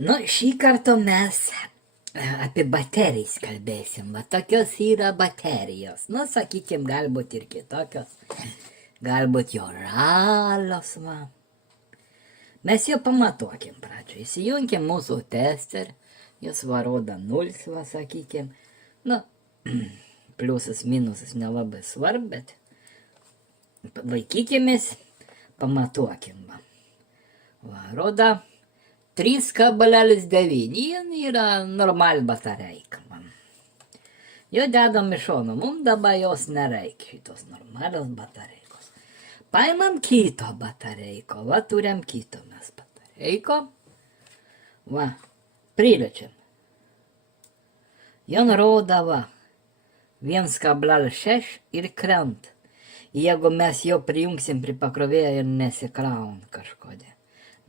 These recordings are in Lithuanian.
Nu, šį kartą mes apie baterijas kalbėsim. Va tokios yra baterijos. Nu, sakykim, galbūt ir kitokios. Galbūt jo žalios, va. Mes jau pamatuokim pradžioje. Įsijunkim mūsų testerį. Jis va rodo 0, va, sakykim. Nu, pliusas, minusas nelabai svarbu, bet laikykimės, pamatuokim, va. Va, rodo 3,9. Jin yra normal batareika man. Jo dedam iš šono. Mums dabar jos nereikia, šitos normalios batareikos. Paimam kito batareiko. Va, turim kito mes batareiko. Va, prilečiam. Jon rodo, va, 1,6 ir krent. Jeigu mes jau prijungsim prie pakrovėjo ir nesikraun kažkodėl.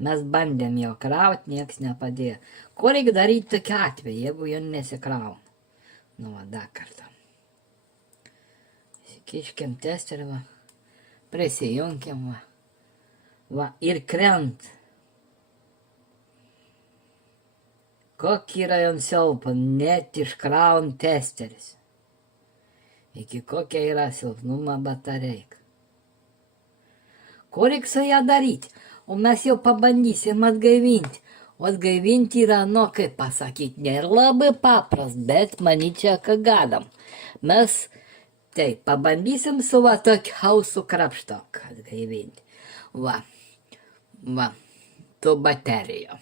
Mes bandėm jo kraut, nieks nepadėjo. Ko reikia daryti tokiu atveju, jeigu jo nesikrauna? Nu, va, dar kartą. Kiškim testerį, va. Prisijunkim, va. Va, ir krent. Kokį yra jam silpą, net iškraun testeris. Iki kokia yra silpnuma batareika. Ko reikia su ją daryti? O mes jau pabandysim atgaivinti. O atgaivinti yra, nu, kaip pasakyti, nėra labai papras, bet manyčiau, kad galim. Mes, taip, pabandysim su va tokiu hausų krapštok atgaivinti. Va, tu baterija.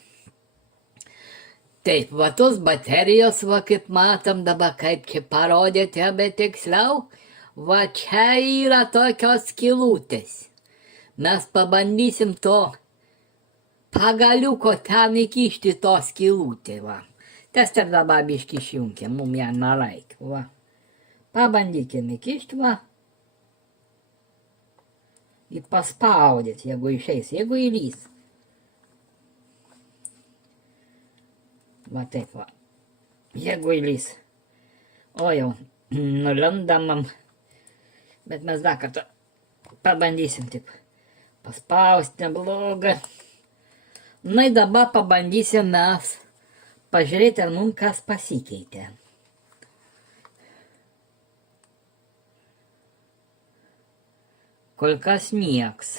Taip, va tos baterijos, va, kaip matom dabar, kaip čia parodėte, bet tiksliau, va čia yra tokios skylutės. Mes pabandysim to pagaliuko ten įkišti to skylutę, va. Tester dabar biškį išjunkim, mum ją nereikia, va. Pabandykim įkišti, va. Ir paspaudėt, jeigu išeis, jeigu įlys. Va taip, va. Jeigu įlys. O jau, nulendamam. Bet mes dar kartą pabandysim taip. Paspausti neblogą. Na ir dabar pabandysim mes pažiūrėti, ar mums kas pasikeitė. Kol kas nieks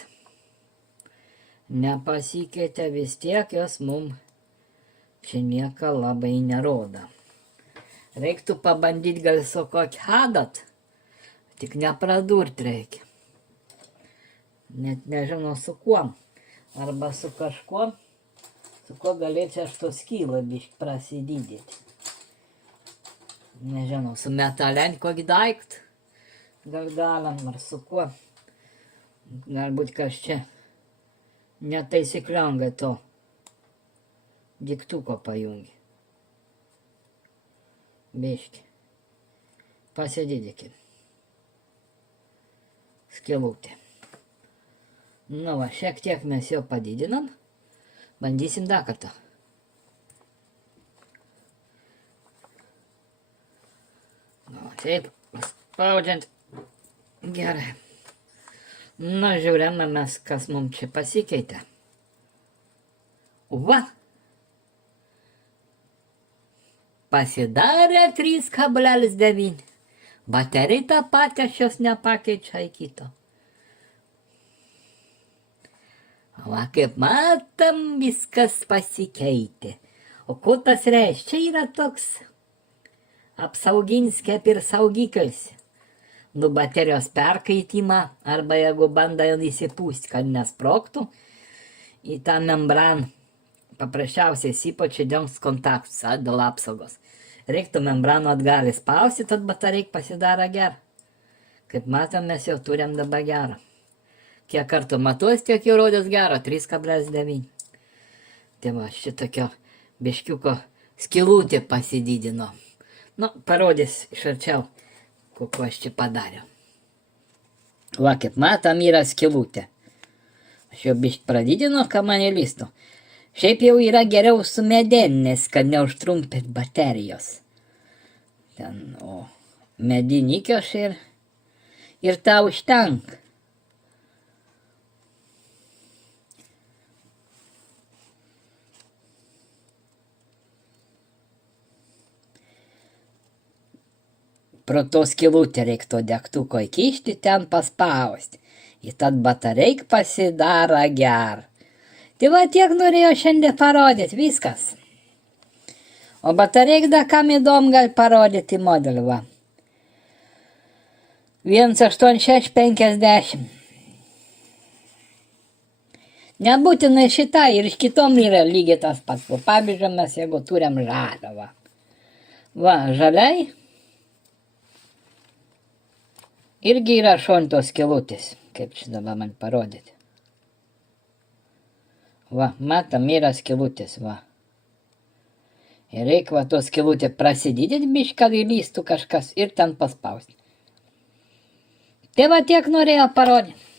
nepasikeitė, vis tiek jos mums čia nieko labai nerodo. Reiktų pabandyti gal su kokį adat, tik nepradurt reikia. Net nežinau su kuo, arba su kažkuo, su kuo galėčiau aš to skylą biškį prasidydėti. Nežinau, su metalent kokį daiktą, gal galim, ar su kuo. Galbūt kas čia netaisyklingai to diktuko pajungi. Biškį. Pasididėkim. Skylutė. Nu va, šiek tiek mes jau padidinam. Bandysim dar kartą. Nu, taip, spaudžiant. Gerai. Nu, žiūrėjome mes, kas mums čia pasikeitė. Va! Pasidarė 3,9. Baterija tą patį, aš jos nepakeičia į kito. Va, kaip matom, viskas pasikeitė. O ko tas reiškia? Čia yra toks apsauginis kaip ir saugiklis. Nu, baterijos perkaitimą, arba jeigu banda jau įsipūsti, kad nesprogtų, į tą membraną paprasčiausiai ypač įdengs kontaktus dėl apsaugos. Reiktų membrano atgal spausti, tad batareika pasidaro gerą. Kaip matom, mes jau turim dabar gerą. Kiek kartų matuos, tiek jau rodės gero, 3,9. Tai va, šitokio biškiuko skylutė pasididino. Nu, parodys iš arčiau, kokio aš čia padariau. Va, kaip matom, yra skylutė. Aš jau biškį pradidino, kad man įlystų. Šiaip jau yra geriau su medinės, kad neužtrumpėt baterijos. Ten, o medinikios ir tau užtenka. pro to skylutę reiktų degtuko įkišti, ten paspausti. Ir tad batareik pasidaro ger. Tai va tiek norėjau šiandien parodyti, viskas. O batareik da kam įdom gal parodyti modelį, va. 18650. Nebūtinai šitą ir iš kitom yra lygiai tas pats. Pavyzdžiui, mes jeigu turim žalią, va. Va, žaliai. Irgi yra šontos skylutės, kaip čia dabar man parodyti. Va, matom, yra skylutės, va. Ir reikia va tos skylutę prasididinti biškį, kad įlystų kažkas ir ten paspausti. Tai va tiek norėjau parodyti.